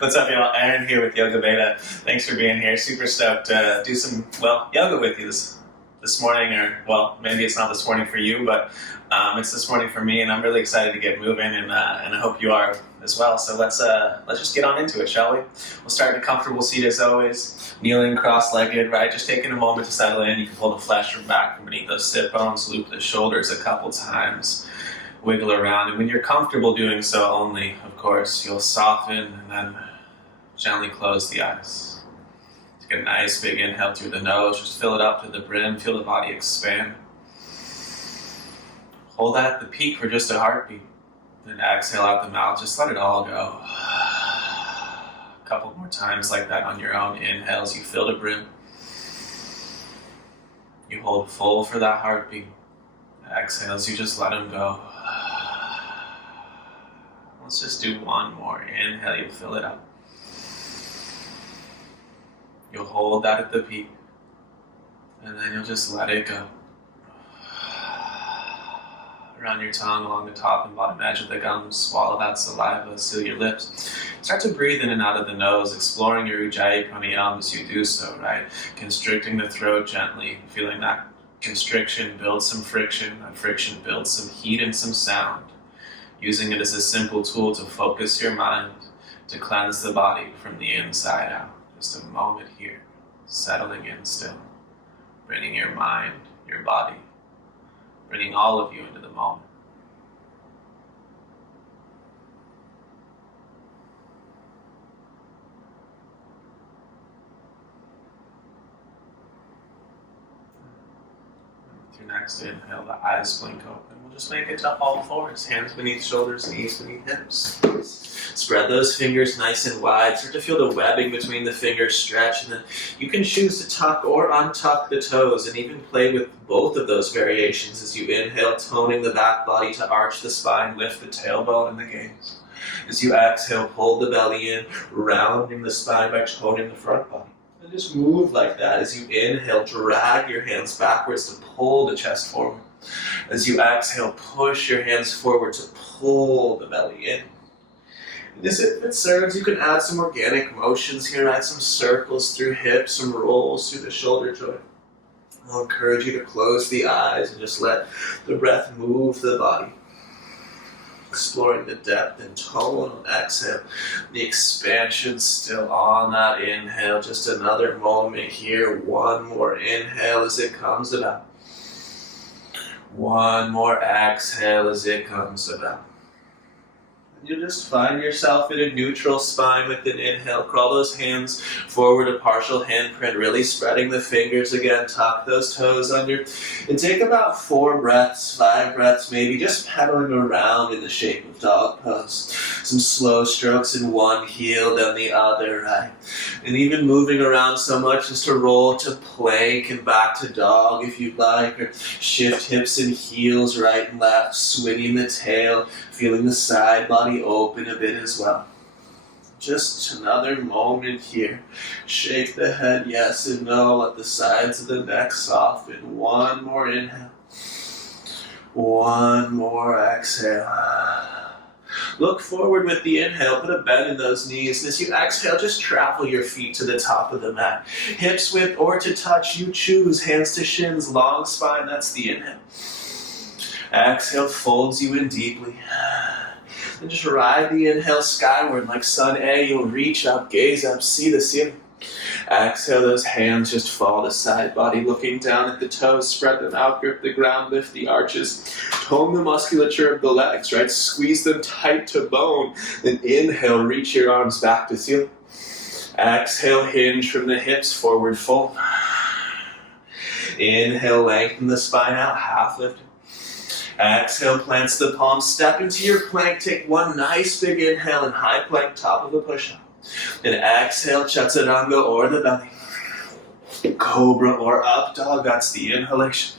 What's up, y'all? Aaron here with Yoga Beta. Thanks for being here. Super stoked to do some, yoga with you this morning, or, maybe it's not this morning for you, but it's this morning for me, and I'm really excited to get moving, and I hope you are as well. So let's just get on into it, shall we? We'll start in a comfortable seat as always, kneeling cross-legged, right? Just taking a moment to settle in. You can pull the flesh from back from beneath those sit bones, loop the shoulders a couple times, wiggle around, and when you're comfortable doing so only, of course, you'll soften and then gently close the eyes. Take a nice big inhale through the nose, just fill it up to the brim, feel the body expand. Hold that at the peak for just a heartbeat. Then exhale out the mouth, just let it all go. A couple more times like that on your own. Inhales, you fill the brim. You hold full for that heartbeat. Exhales, you just let them go. Let's just do one more. Inhale, you fill it up. You'll hold that at the peak, and then you'll just let it go. Run your tongue along the top and bottom edge of the gums, swallow that saliva, seal your lips. Start to breathe in and out of the nose, exploring your Ujjayi pranayama as you do so, right? Constricting the throat gently, feeling that constriction builds some friction, that friction builds some heat and some sound. Using it as a simple tool to focus your mind, to cleanse the body from the inside out. Just a moment here, settling in still, bringing your mind, your body, bringing all of you into the moment. With your next inhale, the eyes blink open. We'll just make it to all fours, hands beneath shoulders, knees beneath hips. Spread those fingers nice and wide. Start to feel the webbing between the fingers stretch, and then you can choose to tuck or untuck the toes and even play with both of those variations as you inhale, toning the back body to arch the spine, lift the tailbone and the gaze. As you exhale, pull the belly in, rounding the spine by toning the front body. And just move like that. As you inhale, drag your hands backwards to pull the chest forward. As you exhale, push your hands forward to pull the belly in. If it serves, you can add some organic motions here, add some circles through hips, some rolls through the shoulder joint. I'll encourage you to close the eyes and just let the breath move the body. Exploring the depth and tone on exhale. The expansion still on that inhale. Just another moment here. One more inhale as it comes about. One more exhale as it comes about. You'll just find yourself in a neutral spine with an inhale. Crawl those hands forward, a partial handprint, really spreading the fingers again. Tuck those toes under. And take about 4 breaths, 5 breaths maybe, just pedaling around in the shape of dog pose. Some slow strokes in one heel, then the other, right? And even moving around so much as to roll to plank and back to dog if you'd like, or shift hips and heels right and left, swinging the tail, feeling the side body open a bit as well. Just another moment here. Shake the head yes and no. Let the sides of the neck soften. One more inhale. One more exhale. Look forward with the inhale. Put a bend in those knees. And as you exhale, just travel your feet to the top of the mat. Hips width or to touch, you choose. Hands to shins, long spine. That's the inhale. Exhale folds you in deeply. And just ride the inhale skyward like sun A. You'll reach up, gaze up, see the ceiling. Exhale, those hands just fall to side body, looking down at the toes, spread them out, grip the ground, lift the arches, tone the musculature of the legs, right? Squeeze them tight to bone. Then inhale, reach your arms back to ceiling. Exhale, hinge from the hips, forward fold. Inhale, lengthen the spine out, half lifted. Exhale, plants the palms, step into your plank, take one nice big inhale and high plank, top of a push-up. Then exhale, chaturanga or the belly. Cobra or up dog, that's the inhalation.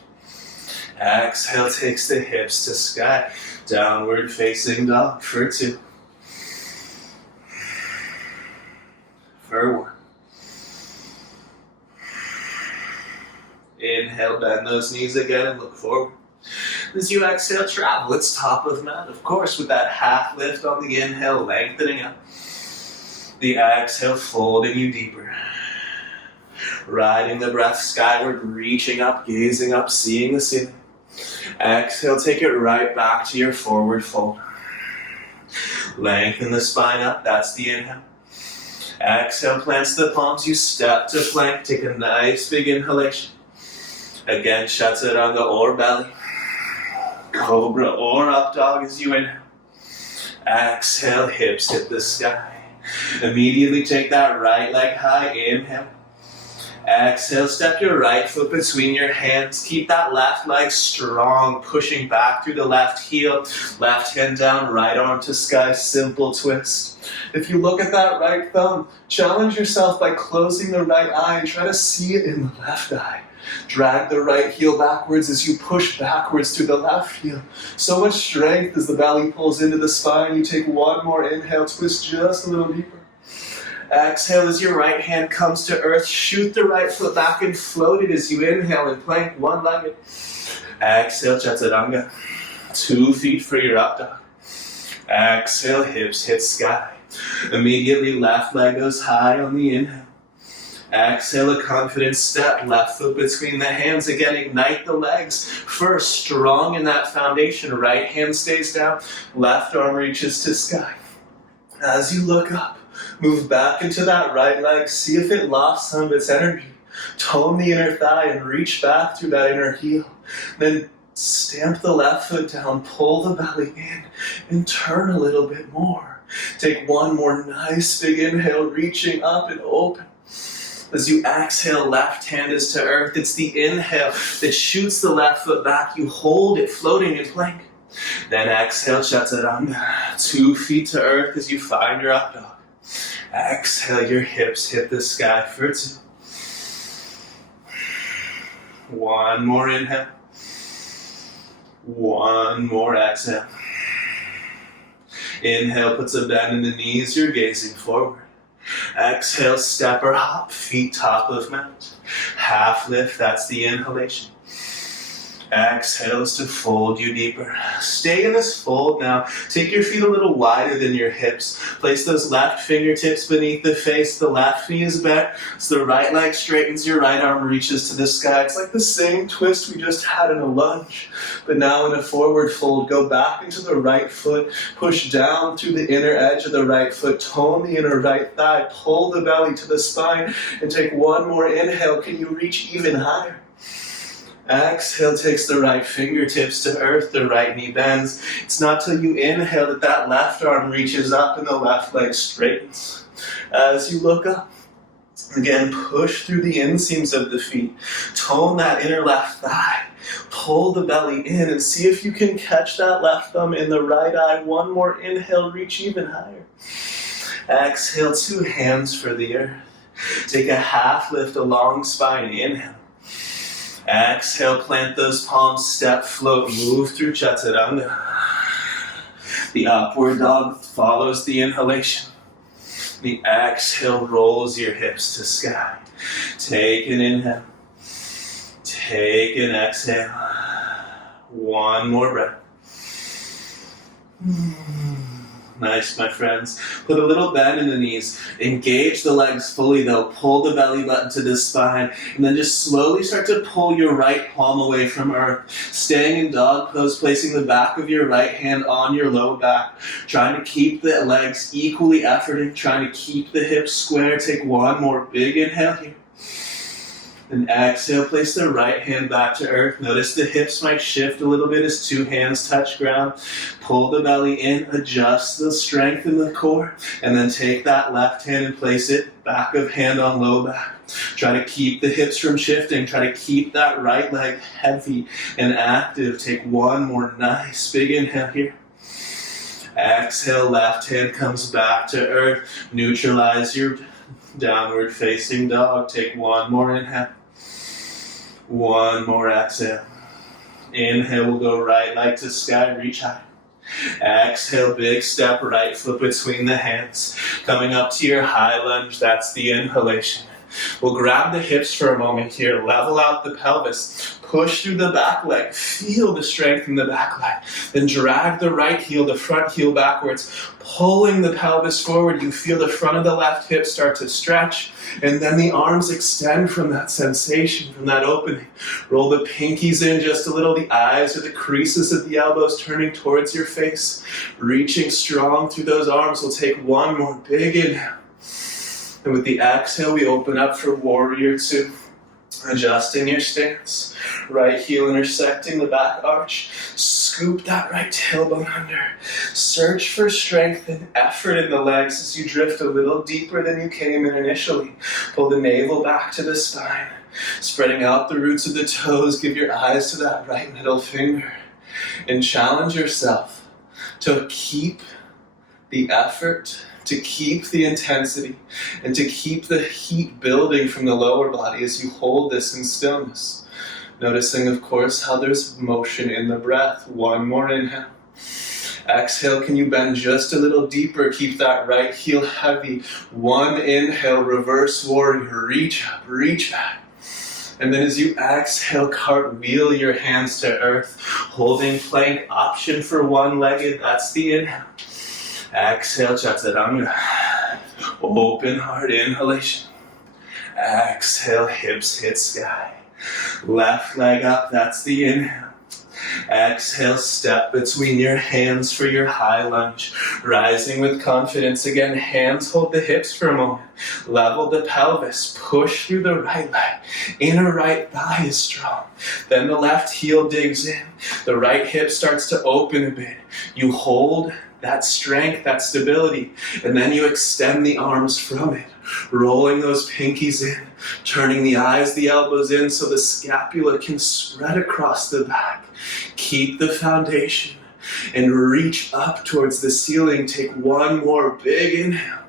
Exhale, takes the hips to sky. Downward facing dog for 2. For 1. Inhale, bend those knees again and look forward. As you exhale, travel. It's top of mat, of course, with that half lift on the inhale, lengthening up. The exhale, folding you deeper. Riding the breath skyward, reaching up, gazing up, seeing the ceiling. Exhale, take it right back to your forward fold. Lengthen the spine up, that's the inhale. Exhale, plants the palms, you step to plank, take a nice big inhalation. Again, chaturanga or belly. Cobra or up dog as you inhale. Exhale, hips hit the sky. Immediately take that right leg high, inhale. Exhale, step your right foot between your hands. Keep that left leg strong, pushing back through the left heel. Left hand down, right arm to sky, simple twist. If you look at that right thumb, challenge yourself by closing the right eye and try to see it in the left eye. Drag the right heel backwards as you push backwards through the left heel. So much strength as the belly pulls into the spine. You take one more inhale, twist just a little deeper. Exhale as your right hand comes to earth. Shoot the right foot back and float it as you inhale and plank one-legged. Exhale, chaturanga. 2 feet for your up dog. Exhale, hips hit sky. Immediately left leg goes high on the inhale. Exhale, a confident step, left foot between the hands. Again, ignite the legs. First, strong in that foundation. Right hand stays down, left arm reaches to sky. As you look up, move back into that right leg. See if it lost some of its energy. Tone the inner thigh and reach back through that inner heel. Then stamp the left foot down, pull the belly in, and turn a little bit more. Take one more nice big inhale, reaching up and open. As you exhale, left hand is to earth. It's the inhale that shoots the left foot back. You hold it floating in plank. Then exhale, chaturanga. 2 feet to earth as you find your up dog. Exhale, your hips hit the sky for 2. One more inhale. One more exhale. Inhale puts a bend in the knees. You're gazing forward. Exhale, step or hop, feet top of mat. Half lift, that's the inhalation. Exhale is to fold you deeper. Stay in this fold now. Take your feet a little wider than your hips. Place those left fingertips beneath the face. The left knee is bent. So the right leg straightens, your right arm reaches to the sky. It's like the same twist we just had in a lunge. But now in a forward fold, go back into the right foot. Push down through the inner edge of the right foot. Tone the inner right thigh. Pull the belly to the spine. And take one more inhale. Can you reach even higher? Exhale takes the right fingertips to earth, the right knee bends. It's not till you inhale that that left arm reaches up and the left leg straightens. As you look up, again, push through the inseams of the feet. Tone that inner left thigh. Pull the belly in and see if you can catch that left thumb in the right eye. One more inhale, reach even higher. Exhale, 2 hands for the earth. Take a half lift, a long spine, inhale. Exhale, plant those palms, step, float, move through chaturanga. The upward dog follows the inhalation. The exhale rolls your hips to sky. Take an inhale. Take an exhale. One more breath. Nice, my friends. Put a little bend in the knees. Engage the legs fully though. Pull the belly button to the spine. And then just slowly start to pull your right palm away from earth. Staying in dog pose, placing the back of your right hand on your low back. Trying to keep the legs equally efforting. Trying to keep the hips square. Take one more big inhale here. And exhale, place the right hand back to earth. Notice the hips might shift a little bit as 2 hands touch ground. Pull the belly in, adjust the strength in the core, and then take that left hand and place it back of hand on low back. Try to keep the hips from shifting. Try to keep that right leg heavy and active. Take one more nice big inhale here. Exhale, left hand comes back to earth. Neutralize your downward facing dog. Take one more inhale. One more exhale. Inhale, we'll go right leg to sky, reach high. Exhale, big step, right foot between the hands. Coming up to your high lunge, that's the inhalation. We'll grab the hips for a moment here, level out the pelvis. push through the back leg. Feel the strength in the back leg. Then drag the right heel, the front heel backwards, pulling the pelvis forward. You feel the front of the left hip start to stretch, and then the arms extend from that sensation, from that opening. Roll the pinkies in just a little, the eyes or the creases of the elbows turning towards your face. Reaching strong through those arms. We'll take one more big inhale. And with the exhale, we open up for warrior two. Adjusting your stance. Right heel intersecting the back arch. Scoop that right tailbone under. Search for strength and effort in the legs as you drift a little deeper than you came in initially. Pull the navel back to the spine. Spreading out the roots of the toes. Give your eyes to that right middle finger. And challenge yourself to keep the effort, to keep the intensity, and to keep the heat building from the lower body as you hold this in stillness. Noticing, of course, how there's motion in the breath. One more inhale. Exhale, can you bend just a little deeper? Keep that right heel heavy. One inhale, reverse warrior. Reach up, reach back. And then as you exhale, cartwheel your hands to earth. Holding plank option for one-legged. That's the inhale. Exhale, chaturanga. Open heart inhalation. Exhale, hips hit sky. Left leg up, that's the inhale. Exhale, step between your hands for your high lunge. Rising with confidence again, hands hold the hips for a moment. Level the pelvis, push through the right leg. Inner right thigh is strong. Then the left heel digs in. The right hip starts to open a bit. You hold that strength, that stability, and then you extend the arms from it, rolling those pinkies in, turning the eyes, the elbows in so the scapula can spread across the back. Keep the foundation and reach up towards the ceiling. Take one more big inhale.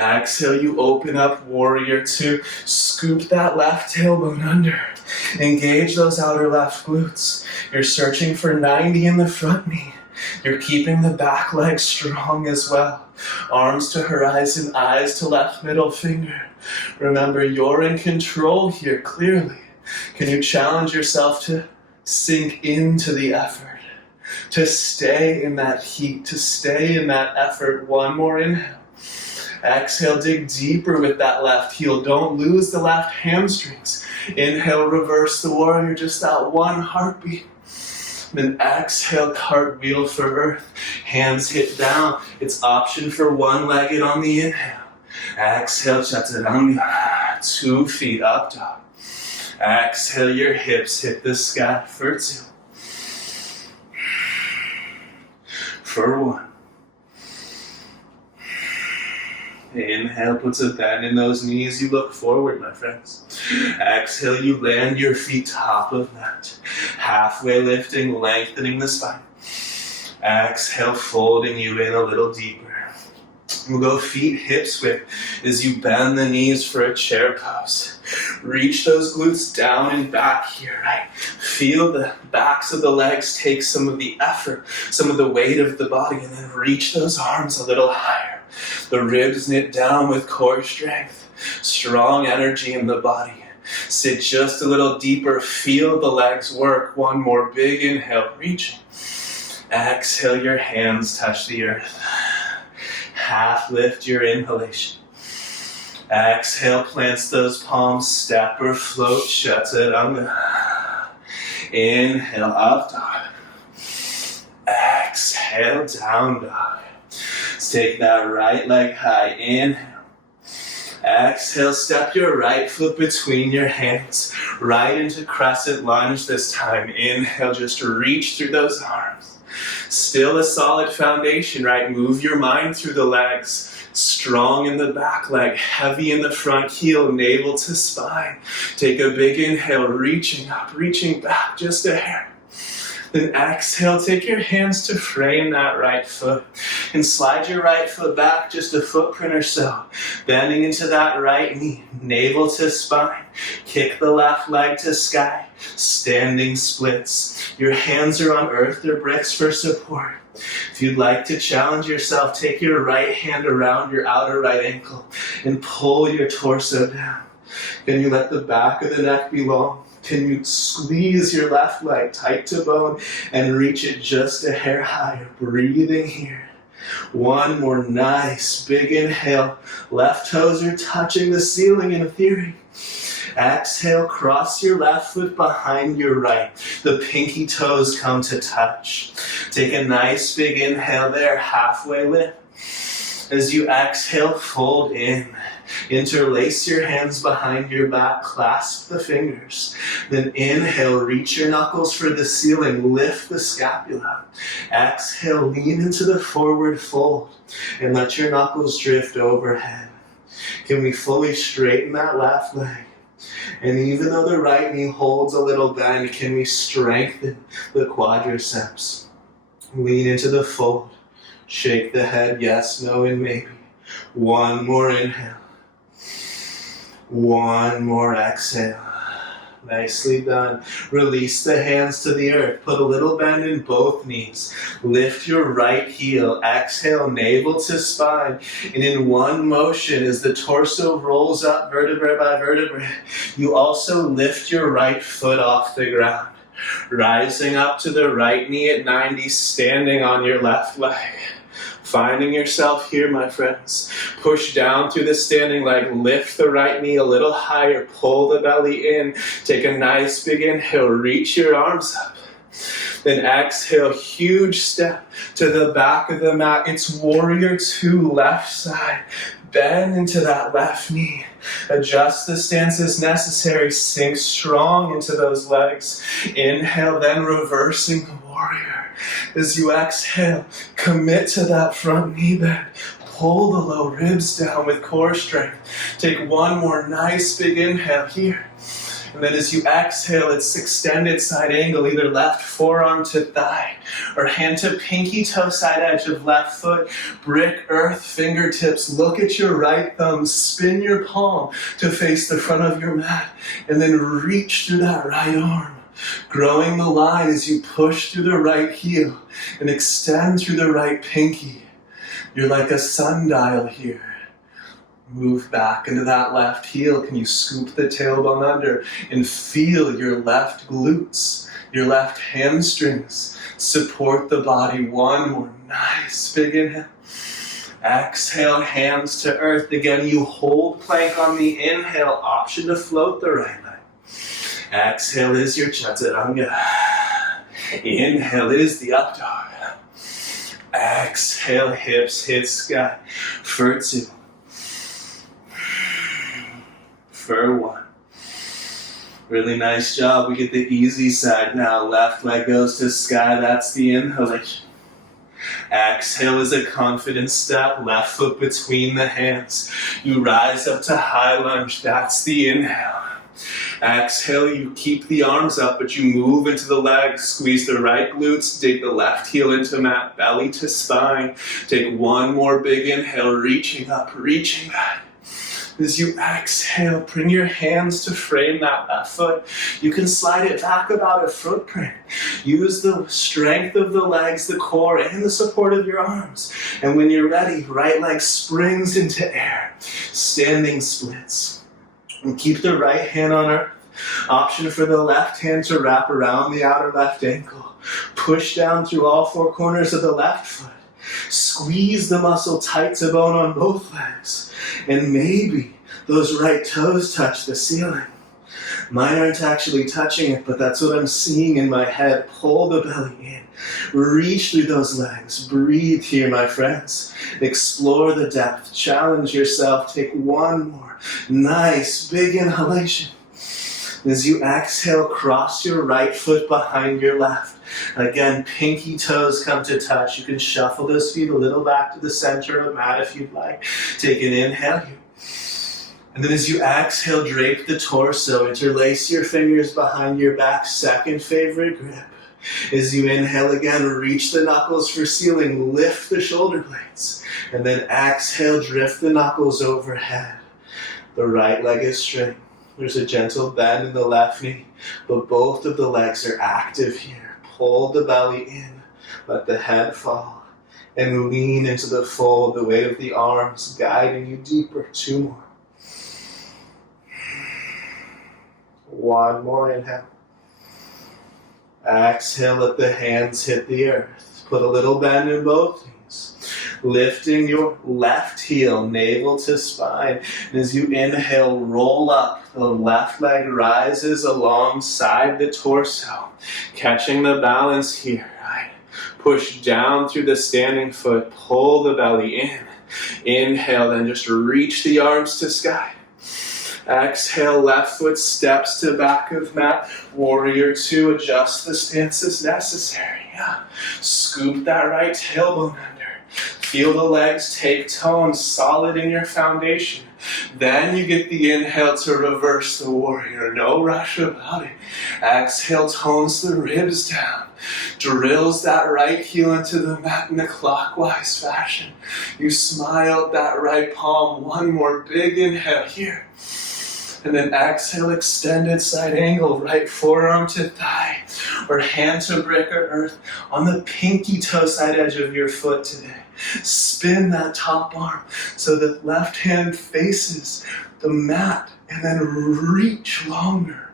Exhale, you open up, warrior two. Scoop that left tailbone under. Engage those outer left glutes. You're searching for 90 in the front knee. You're keeping the back leg strong as well. Arms to horizon, eyes to left middle finger. Remember, you're in control here, clearly. Can you challenge yourself to sink into the effort? To stay in that heat, to stay in that effort. One more inhale. Exhale, dig deeper with that left heel. Don't lose the left hamstrings. Inhale, reverse the warrior, just that one heartbeat. Then exhale, cartwheel for earth. Hands hit down. It's option for one-legged on the inhale. Exhale, chaturanga. 2 feet up dog. Exhale, your hips hit the sky for 2. For 1. Inhale puts a bend in those knees. You look forward, my friends. Exhale, you land your feet top of mat. Halfway lifting, lengthening the spine. Exhale, folding you in a little deeper. We'll go feet hips width as you bend the knees for a chair pose. Reach those glutes down and back here, right? Feel the backs of the legs take some of the effort, some of the weight of the body, and then reach those arms a little higher. The ribs knit down with core strength. Strong energy in the body. Sit just a little deeper. Feel the legs work. One more big inhale, reaching. Exhale, your hands touch the earth. Half lift your inhalation. Exhale, plants those palms, step or float, chaturanga. Inhale, up dog. Exhale, down dog. Let's take that right leg high, inhale. Exhale, step your right foot between your hands, right into crescent lunge this time. Inhale, just reach through those arms. Still a solid foundation, right? Move your mind through the legs. Strong in the back leg, heavy in the front heel, navel to spine. Take a big inhale, reaching up, reaching back just a hair. Then exhale, take your hands to frame that right foot and slide your right foot back just a footprint or so. Bending into that right knee, navel to spine. Kick the left leg to sky, standing splits. Your hands are on earth or bricks for support. If you'd like to challenge yourself, take your right hand around your outer right ankle and pull your torso down. Then you let the back of the neck be long. Can you squeeze your left leg tight to bone and reach it just a hair higher? Breathing here. One more nice big inhale. Left toes are touching the ceiling in theory. Exhale, cross your left foot behind your right. The pinky toes come to touch. Take a nice big inhale there, halfway lift. As you exhale, fold in. Interlace your hands behind your back, clasp the fingers. Then inhale, reach your knuckles for the ceiling, lift the scapula. Exhale, lean into the forward fold and let your knuckles drift overhead. Can we fully straighten that left leg? And even though the right knee holds a little bend, can we strengthen the quadriceps? Lean into the fold. Shake the head, yes, no, and maybe. One more inhale. One more exhale. Nicely done. Release the hands to the earth. Put a little bend in both knees. Lift your right heel. Exhale, navel to spine. And in one motion, as the torso rolls up vertebra by vertebra, you also lift your right foot off the ground. Rising up to the right knee at 90, standing on your left leg. Finding yourself here, my friends. Push down through the standing leg. Lift the right knee a little higher. Pull the belly in. Take a nice big inhale. Reach your arms up. Then exhale, huge step to the back of the mat. It's warrior two, left side. Bend into that left knee. Adjust the stance as necessary. Sink strong into those legs. Inhale, then reversing the warrior. As you exhale, commit to that front knee bend. Pull the low ribs down with core strength. Take one more nice big inhale here. And then as you exhale, it's extended side angle, either left forearm to thigh or hand to pinky toe side edge of left foot. Brick earth fingertips. Look at your right thumb. Spin your palm to face the front of your mat. And then reach through that right arm. Growing the line as you push through the right heel and extend through the right pinky. You're like a sundial here. Move back into that left heel. Can you scoop the tailbone under and feel your left glutes, your left hamstrings support the body? One more nice big inhale. Exhale, hands to earth. Again, you hold plank on the inhale. Option to float the right leg. Exhale is your chaturanga. Inhale is the up dog. Exhale, hips hit sky. For two. For one. Really nice job. We get the easy side now. Left leg goes to sky. That's the inhalation. Exhale is a confident step. Left foot between the hands. You rise up to high lunge. That's the inhale. Exhale, you keep the arms up, but you move into the legs. Squeeze the right glutes. Dig the left heel into mat. Belly to spine. Take one more big inhale. Reaching up, reaching back. As you exhale, bring your hands to frame that left foot. You can slide it back about a footprint. Use the strength of the legs, the core, and the support of your arms. And when you're ready, right leg springs into air. Standing splits. And keep the right hand on earth. Option for the left hand to wrap around the outer left ankle. Push down through all four corners of the left foot. Squeeze the muscle tight to bone on both legs. And maybe those right toes touch the ceiling. Mine aren't actually touching it, but that's what I'm seeing in my head. Pull the belly in. Reach through those legs. Breathe here, my friends. Explore the depth. Challenge yourself. Take one more nice big inhalation. As you exhale, cross your right foot behind your left. Again, pinky toes come to touch. You can shuffle those feet a little back to the center of the mat if you'd like. Take an inhale here. And then as you exhale, drape the torso. Interlace your fingers behind your back. Second favorite grip. As you inhale again, reach the knuckles for ceiling. Lift the shoulder blades. And then exhale, drift the knuckles overhead. The right leg is straight. There's a gentle bend in the left knee, but both of the legs are active here. Pull the belly in, let the head fall, and lean into the fold, the weight of the arms guiding you deeper. Two more. One more inhale. Exhale, let the hands hit the earth. Put a little bend in both knees. Lifting your left heel, navel to spine. And as you inhale, roll up. The left leg rises alongside the torso. Catching the balance here, right? Push down through the standing foot. Pull the belly in. Inhale, then just reach the arms to sky. Exhale, left foot steps to back of mat. Warrior 2, adjust the stance as necessary. Yeah. Scoop that right tailbone under. Feel the legs take tone, solid in your foundation. Then you get the inhale to reverse the warrior. No rush about it. Exhale, tones the ribs down. Drills that right heel into the mat in a clockwise fashion. You smile that right palm. One more big inhale here. And then exhale, extended side angle, right forearm to thigh, or hand to brick or earth on the pinky toe side edge of your foot today. Spin that top arm so the left hand faces the mat and then reach longer.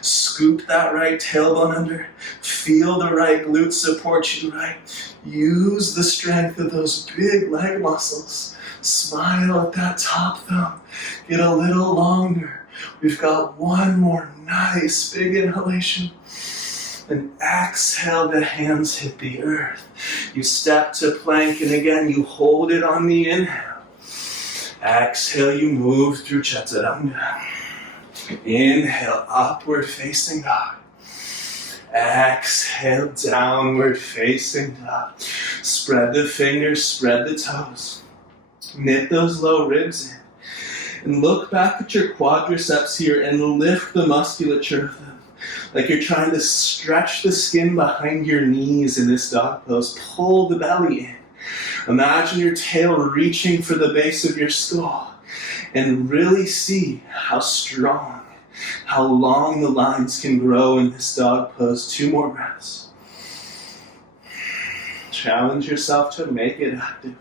Scoop that right tailbone under. Feel the right glute support you right. Use the strength of those big leg muscles. Smile at that top thumb. Get a little longer. We've got one more nice big inhalation. And exhale, the hands hit the earth. You step to plank, and again, you hold it on the inhale. Exhale, you move through Chaturanga. Inhale, upward facing dog. Exhale, downward facing dog. Spread the fingers, spread the toes. Knit those low ribs in. And look back at your quadriceps here and lift the musculature of them. Like you're trying to stretch the skin behind your knees in this dog pose. Pull the belly in. Imagine your tail reaching for the base of your skull. And really see how strong, how long the lines can grow in this dog pose. 2 more breaths. Challenge yourself to make it active.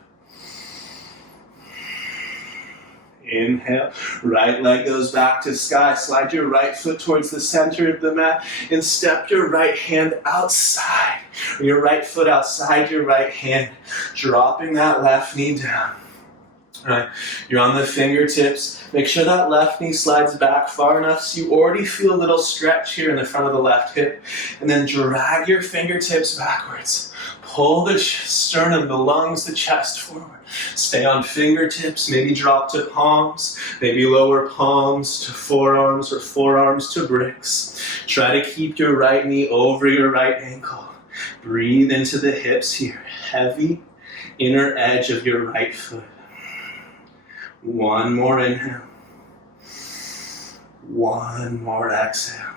Inhale, right leg goes back to sky. Slide your right foot towards the center of the mat and step your right hand outside. Or your right foot outside your right hand, dropping that left knee down. All right, you're on the fingertips. Make sure that left knee slides back far enough so you already feel a little stretch here in the front of the left hip. And then drag your fingertips backwards. Pull the sternum, the lungs, the chest forward. Stay on fingertips, maybe drop to palms, maybe lower palms to forearms or forearms to bricks. Try to keep your right knee over your right ankle. Breathe into the hips here. Heavy inner edge of your right foot. One more inhale. One more exhale.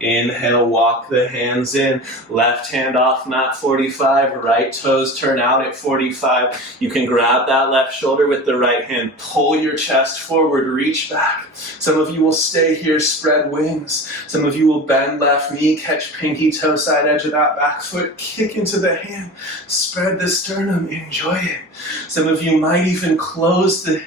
Inhale, walk the hands in. Left hand off mat 45. Right toes turn out at 45. You can grab that left shoulder with the right hand. Pull your chest forward, reach back. Some of you will stay here, spread wings. Some of you will bend left knee, catch pinky toe side edge of that back foot, kick into the hand, spread the sternum, enjoy it. Some of you might even close the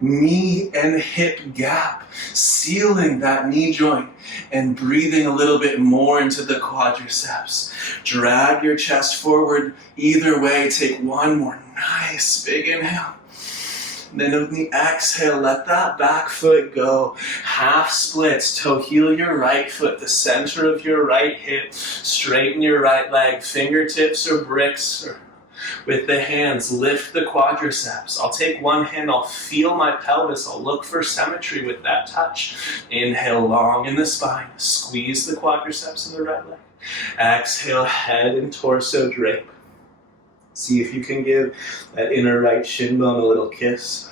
knee and hip gap, sealing that knee joint and breathing a little bit more into the quadriceps. Drag your chest forward. Either way, take one more nice big inhale. And then with the exhale, let that back foot go. Half splits, toe heel your right foot, the center of your right hip. Straighten your right leg, fingertips or bricks or with the hands, lift the quadriceps. I'll take one hand, I'll feel my pelvis, I'll look for symmetry with that touch. Inhale long in the spine, squeeze the quadriceps in the right leg. Exhale, head and torso drape. See if you can give that inner right shin bone a little kiss.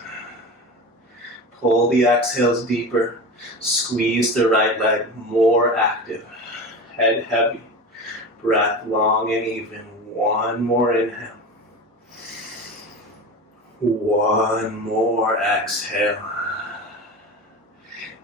Pull the exhales deeper, squeeze the right leg, more active. Head heavy, breath long and even. One more inhale. One more exhale.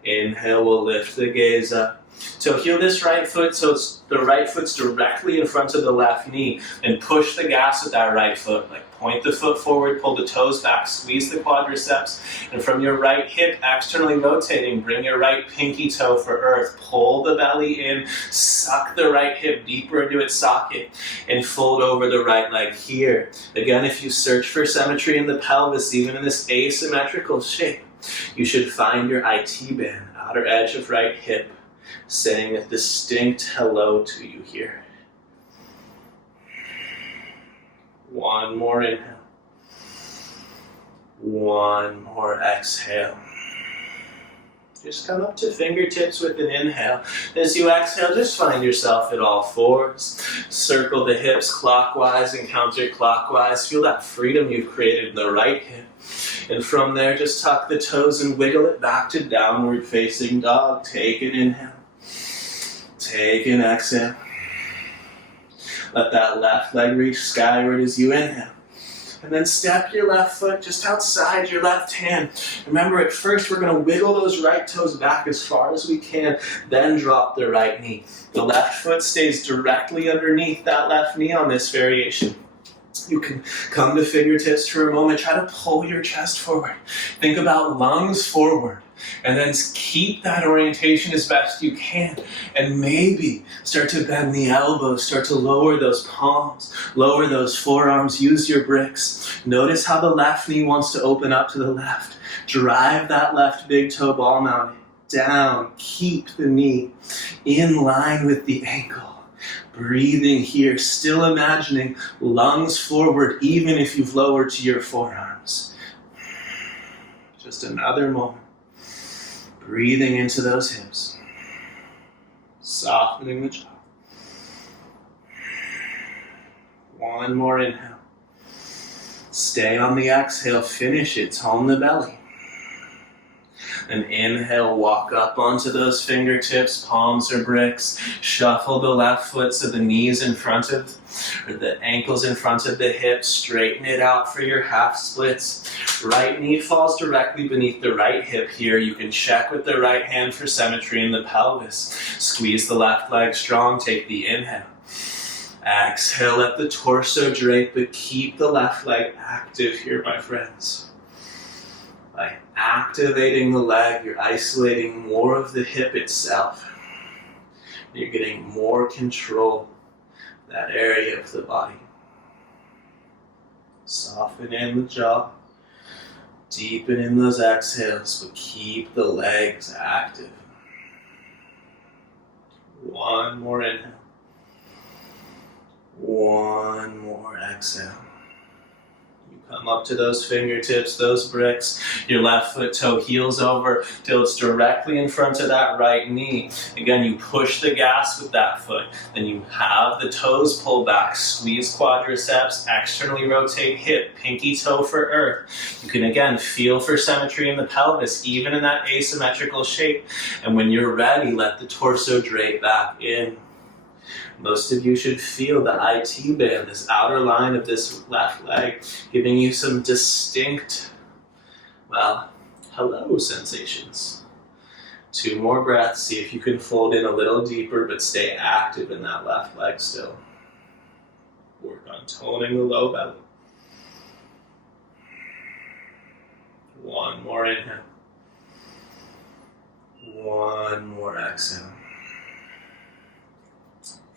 Inhale, we'll lift the gaze up. So heel this right foot so the right foot's directly in front of the left knee and push the gas with that right foot. Like Point the foot forward, pull the toes back, squeeze the quadriceps, and from your right hip, externally rotating, bring your right pinky toe for earth. Pull the belly in, suck the right hip deeper into its socket, and fold over the right leg here. Again, if you search for symmetry in the pelvis, even in this asymmetrical shape, you should find your IT band, outer edge of right hip, saying a distinct hello to you here. One more inhale. One more exhale. Just come up to fingertips with an inhale. As you exhale, just find yourself at all fours. Circle the hips clockwise and counterclockwise. Feel that freedom you've created in the right hip. And from there, just tuck the toes and wiggle it back to downward facing dog. Take an inhale. Take an exhale. Let that left leg reach skyward as you inhale. And then step your left foot just outside your left hand. Remember, at first we're going to wiggle those right toes back as far as we can, then drop the right knee. The left foot stays directly underneath that left knee on this variation. You can come to fingertips for a moment. Try to pull your chest forward. Think about lungs forward. And then keep that orientation as best you can. And maybe start to bend the elbows, start to lower those palms, lower those forearms, use your bricks. Notice how the left knee wants to open up to the left. Drive that left big toe ball mounted down. Keep the knee in line with the ankle. Breathing here, still imagining lungs forward even if you've lowered to your forearms. Just another moment. Breathing into those hips. Softening the jaw. One more inhale. Stay on the exhale. Finish it. Tone the belly. Then inhale, walk up onto those fingertips, palms are bricks. Shuffle the left foot so the knees in front of, or the ankles in front of the hips. Straighten it out for your half splits. Right knee falls directly beneath the right hip here. You can check with the right hand for symmetry in the pelvis. Squeeze the left leg strong, take the inhale. Exhale, let the torso drape, but keep the left leg active here, my friends. By activating the leg, you're isolating more of the hip itself. You're getting more control of that area of the body. Soften in the jaw. Deepen in those exhales, but keep the legs active. One more inhale. One more exhale. Come up to those fingertips, those bricks. Your left foot toe heels over till it's directly in front of that right knee. Again, you push the gas with that foot. Then you have the toes pull back, squeeze quadriceps, externally rotate hip, pinky toe for earth. You can again feel for symmetry in the pelvis, even in that asymmetrical shape. And when you're ready, let the torso drape back in. Most of you should feel the IT band, this outer line of this left leg, giving you some distinct, well, hello sensations. Two more breaths. See if you can fold in a little deeper, but stay active in that left leg still. Work on toning the low belly. One more inhale. One more exhale.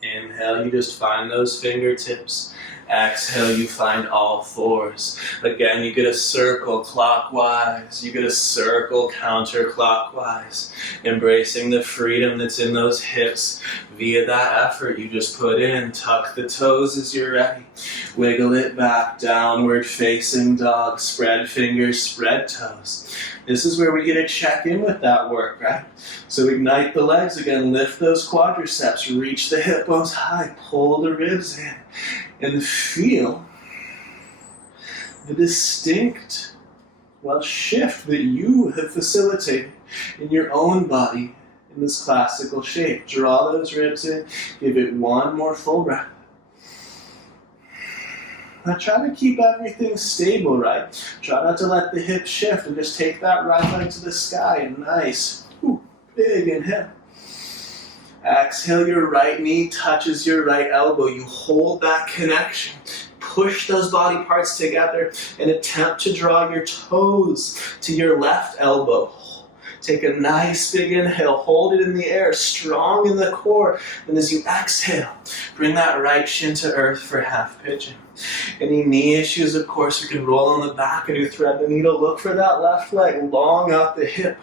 Inhale, you just find those fingertips. Exhale, you find all fours. Again, you get a circle clockwise. You get a circle counterclockwise. Embracing the freedom that's in those hips via that effort you just put in. Tuck the toes as you're ready. Wiggle it back, downward facing dog. Spread fingers, spread toes. This is where we get to check in with that work, right? So ignite the legs again, lift those quadriceps, reach the hip bones high, pull the ribs in, and feel the distinct, shift that you have facilitated in your own body in this classical shape. Draw those ribs in, give it one more full breath. Now try to keep everything stable, right? Try not to let the hips shift and just take that right leg to the sky. Nice. Big inhale. Exhale, your right knee touches your right elbow. You hold that connection. push those body parts together and attempt to draw your toes to your left elbow. Take a nice big inhale, hold it in the air, strong in the core. And as you exhale, bring that right shin to earth for half pigeon. Any knee issues, of course, we can roll on the back and do thread the needle. Look for that left leg long out the hip.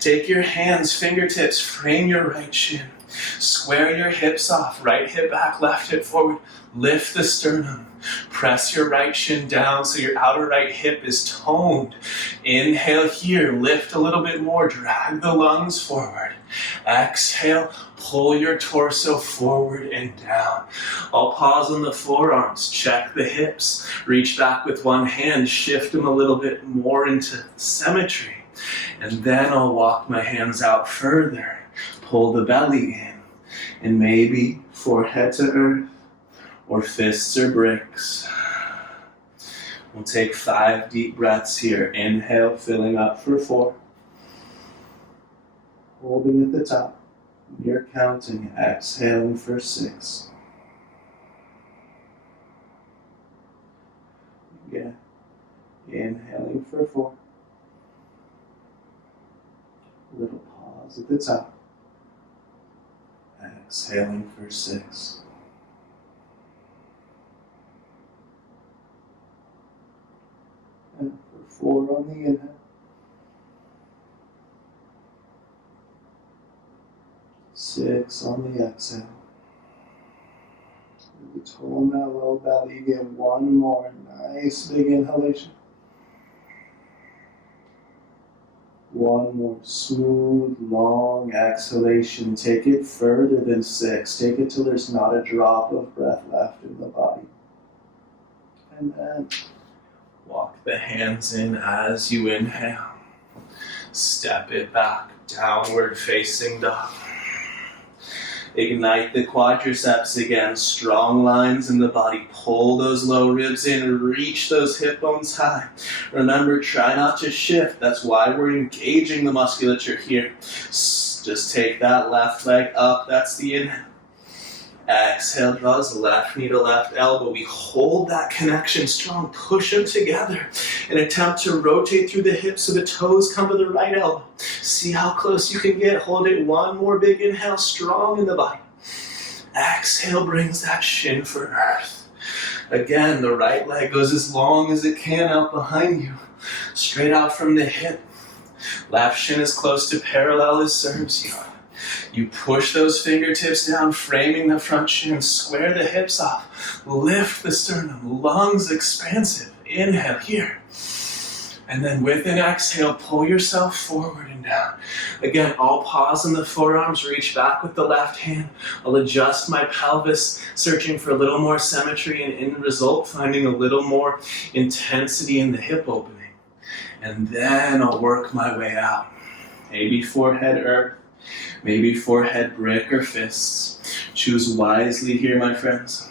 Take your hands, fingertips, frame your right shin. Square your hips off, right hip back, left hip forward. Lift the sternum. Press your right shin down so your outer right hip is toned. Inhale here, lift a little bit more, drag the lungs forward. Exhale, pull your torso forward and down. I'll pause on the forearms, check the hips, reach back with one hand, shift them a little bit more into symmetry. And then I'll walk my hands out further, pull the belly in, and maybe forehead to earth, or fists or bricks. We'll take 5 deep breaths here. Inhale, filling up for 4. Holding at the top. You're counting. Exhaling for 6. Yeah. Inhaling for 4. A little pause at the top. Exhaling for 6. And for 4 on the inhale. 6 on the exhale. Really tone that low belly. Get one more nice big inhalation. One more smooth, long exhalation. Take it further than 6. Take it till there's not a drop of breath left in the body. And then walk the hands in as you inhale. Step it back, downward facing dog. Ignite the quadriceps again, strong lines in the body. Pull those low ribs in, reach those hip bones high. Remember, try not to shift. That's why we're engaging the musculature here. Just take that left leg up, that's the inhale. Exhale, draws left knee to left elbow. We hold that connection strong, push them together, and attempt to rotate through the hips so the toes come to the right elbow. See how close you can get. Hold it. One more big inhale, strong in the body. Exhale, brings that shin for earth. Again, the right leg goes as long as it can out behind you, straight out from the hip. Left shin as close to parallel as serves you. You push those fingertips down, framing the front shin, square the hips off, lift the sternum, lungs expansive. Inhale here. And then with an exhale, pull yourself forward and down. Again, I'll pause in the forearms, reach back with the left hand. I'll adjust my pelvis, searching for a little more symmetry, and in result, finding a little more intensity in the hip opening. And then I'll work my way out. Maybe forehead earth. Maybe forehead brick or fists. Choose wisely here, my friends.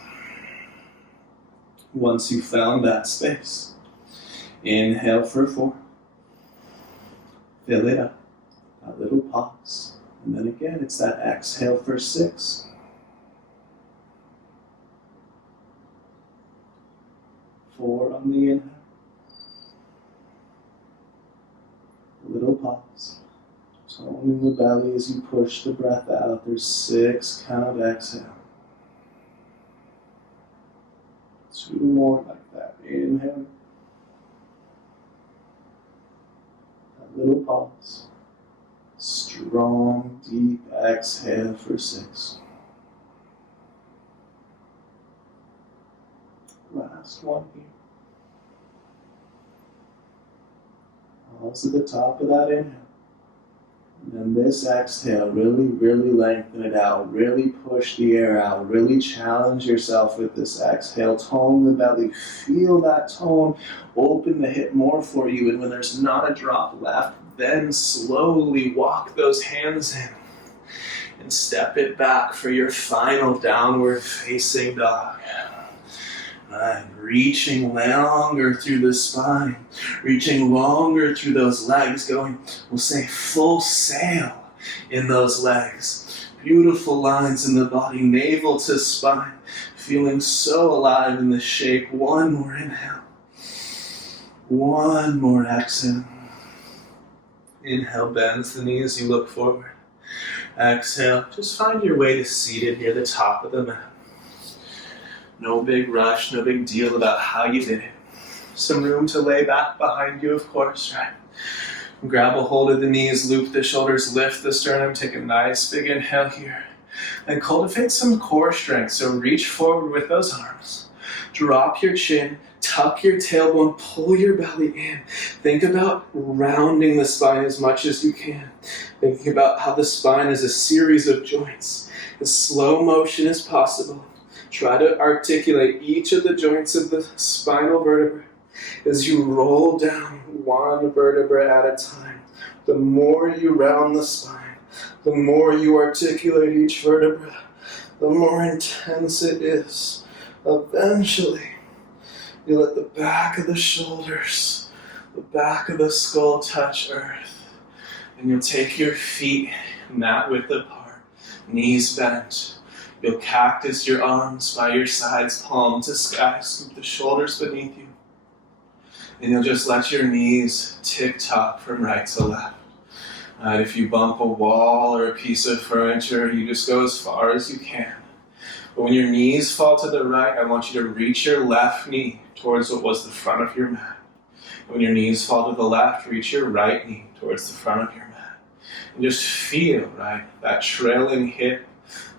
Once you've found that space, inhale for 4. Fill it up. A little pause. And then again, it's that exhale for 6. 4 on the inhale. A little pause. Toning the belly as you push the breath out. There's 6 count exhale. 2 more like that. Inhale. A little pause. Strong, deep exhale for 6. Last one here. Pause at the top of that inhale. And then this exhale, really lengthen it out, really push the air out, really challenge yourself with this exhale. Tone the belly, feel that tone, open the hip more for you, and when there's not a drop left, then slowly walk those hands in and step it back for your final downward facing dog. And reaching longer through the spine, reaching longer through those legs, going, we'll say full sail in those legs. Beautiful lines in the body, navel to spine. feeling so alive in this shape. One more inhale. One more exhale. Inhale, bends the knees, you look forward. Exhale, just find your way to seated near the top of the mat. No big rush, no big deal about how you did it. Some room to lay back behind you, of course, right? Grab a hold of the knees, loop the shoulders, lift the sternum, take a nice big inhale here. And cultivate some core strength, so reach forward with those arms. Drop your chin, tuck your tailbone, pull your belly in. Think about rounding the spine as much as you can. Thinking about how the spine is a series of joints. As slow motion as possible. Try to articulate each of the joints of the spinal vertebrae as you roll down one vertebra at a time. The more you round the spine, the more you articulate each vertebra, the more intense it is. Eventually, you let the back of the shoulders, the back of the skull touch earth, and you'll take your feet mat width apart, knees bent. You'll cactus your arms by your sides, palm to sky, scoop the shoulders beneath you. And you'll just let your knees tick-tock from right to left. If you bump a wall or a piece of furniture, you just go as far as you can. But when your knees fall to the right, I want you to reach your left knee towards what was the front of your mat. When your knees fall to the left, reach your right knee towards the front of your mat. And just feel, right, that trailing hip,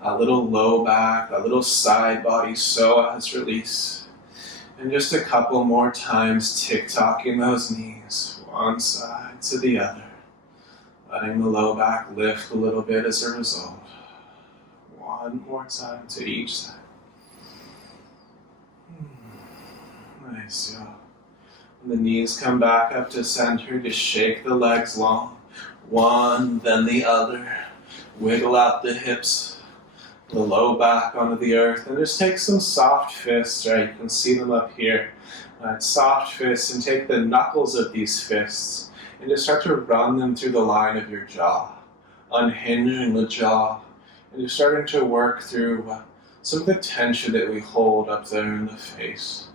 that little low back, that little side body psoas as release. And just a couple more times, tick-tocking those knees, one side to the other. Letting the low back lift a little bit as a result. One more time to each side. Nice, y'all. When the knees come back up to center, just shake the legs long. One, then the other. Wiggle out the hips, the low back onto the earth, and just take some soft fists, right? You can see them up here. Soft fists, and take the knuckles of these fists and just start to run them through the line of your jaw, unhinging the jaw, and just starting to work through some of the tension that we hold up there in the face.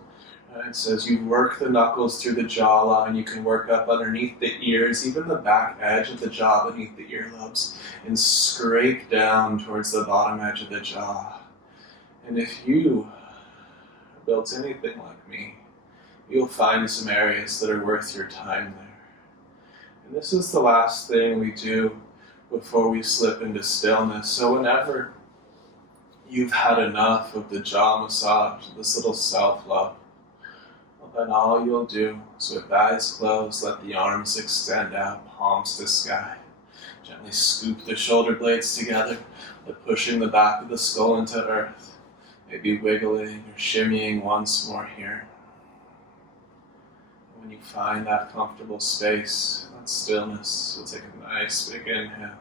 So as you work the knuckles through the jawline, you can work up underneath the ears, even the back edge of the jaw beneath the earlobes, and scrape down towards the bottom edge of the jaw. And if you built anything like me, you'll find some areas that are worth your time there. And this is the last thing we do before we slip into stillness. So whenever you've had enough of the jaw massage, this little self-love, well, then all you'll do is with eyes closed, let the arms extend out, palms to sky. Gently scoop the shoulder blades together, pushing the back of the skull into earth. Maybe wiggling or shimmying once more here. When you find that comfortable space, that stillness, you'll take a nice big inhale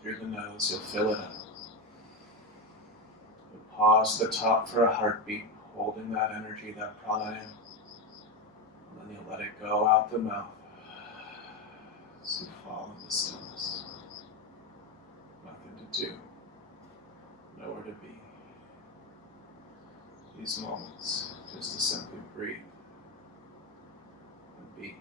through the nose. You'll fill it up. You'll pause at the top for a heartbeat, holding that energy, that pranayama. And then you'll let it go out the mouth. So you fall into stillness. Nothing to do. Nowhere to be. These moments, just to simply breathe. Be.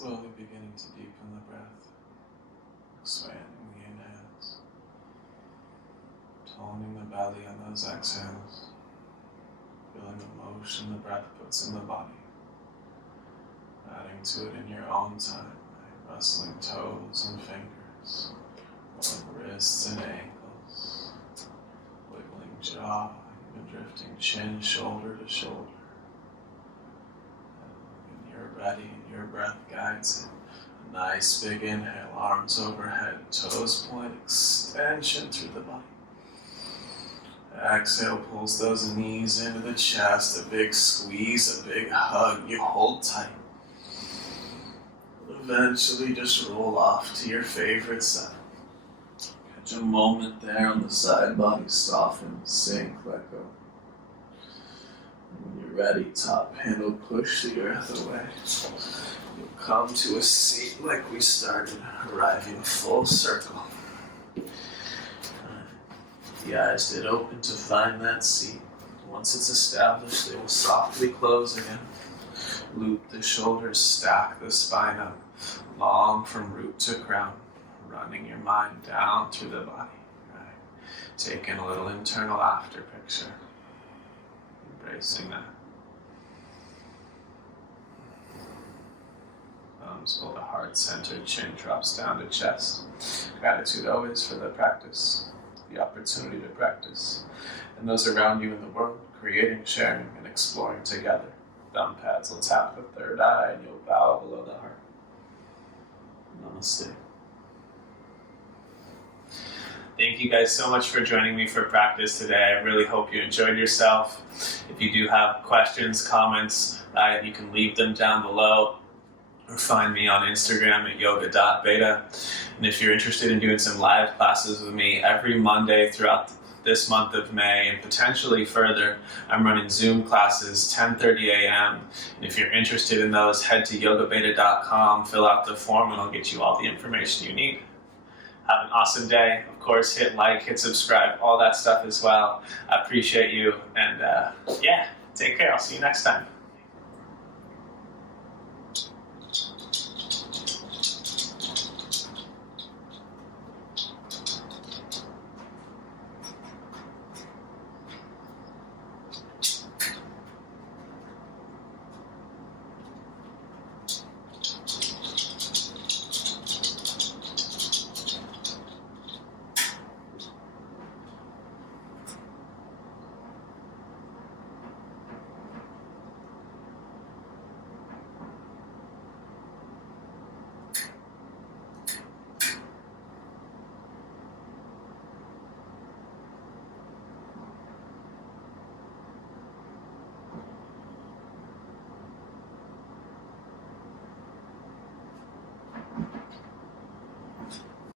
Slowly beginning to deepen the breath, expanding the inhales, toning the belly on those exhales, feeling the motion the breath puts in the body, adding to it in your own time, by rustling toes and fingers, rolling wrists and ankles, wiggling jaw, even drifting chin, shoulder to shoulder. When you're ready and your breath guides it, a nice big inhale, arms overhead, toes point, extension through the body. Exhale pulls those knees into the chest, a big squeeze, a big hug. You hold tight. Eventually just roll off to your favorite side. Catch a moment there on the side body, soften, sink, let go. When you're ready, top hand will push the earth away. You'll come to a seat like we started, arriving full circle. The eyes did open to find that seat. Once it's established, they will softly close again. Loop the shoulders, stack the spine up, long from root to crown, running your mind down through the body. Right. Taking a little internal after picture. Embracing that. Thumbs pull to heart center, chin drops down to chest. Gratitude always for the practice, the opportunity to practice, and those around you in the world, creating, sharing, and exploring together. Thumb pads will tap the third eye and you'll bow below the heart. Namaste. Thank you guys so much for joining me for practice today. I really hope you enjoyed yourself. If you do have questions, comments, you can leave them down below or find me on Instagram at yoga.beta. And if you're interested in doing some live classes with me every Monday throughout this month of May and potentially further, I'm running Zoom classes 10:30 a.m. And if you're interested in those, head to yogabeta.com, fill out the form, and I'll get you all the information you need. Have an awesome day. Of course, hit like, hit subscribe, all that stuff as well. I appreciate you. And take care. I'll see you next time.